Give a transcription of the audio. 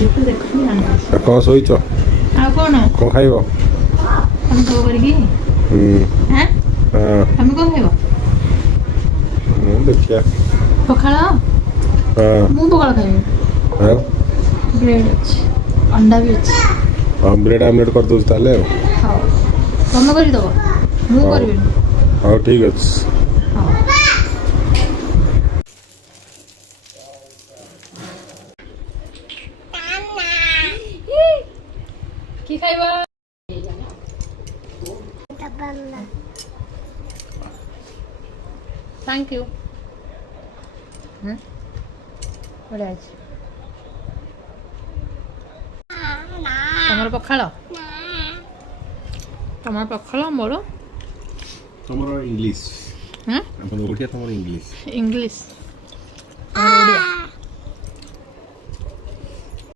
कौन शोच कौन कौन खाइब तुम सब करके हैं तुम कौन खाइब देखिया पखाल हाँ मु पखाल खाइबी हाँ ब्रेड अच्छी अंडा भी अच्छी हाँ ब्रेड आमलेट कर दूँ ताले हाँ तुम करदब मु हाँ। करी हाँ ठीक अच्छे हाँ কি খাইবা থ্যাংক ইউ বড় আছে তোমার পখাল তোমার পখাল মোর तुमर इंग्लिश হ্যাঁ अपन ओडिया तुमर इंग्लिश ইংলিশ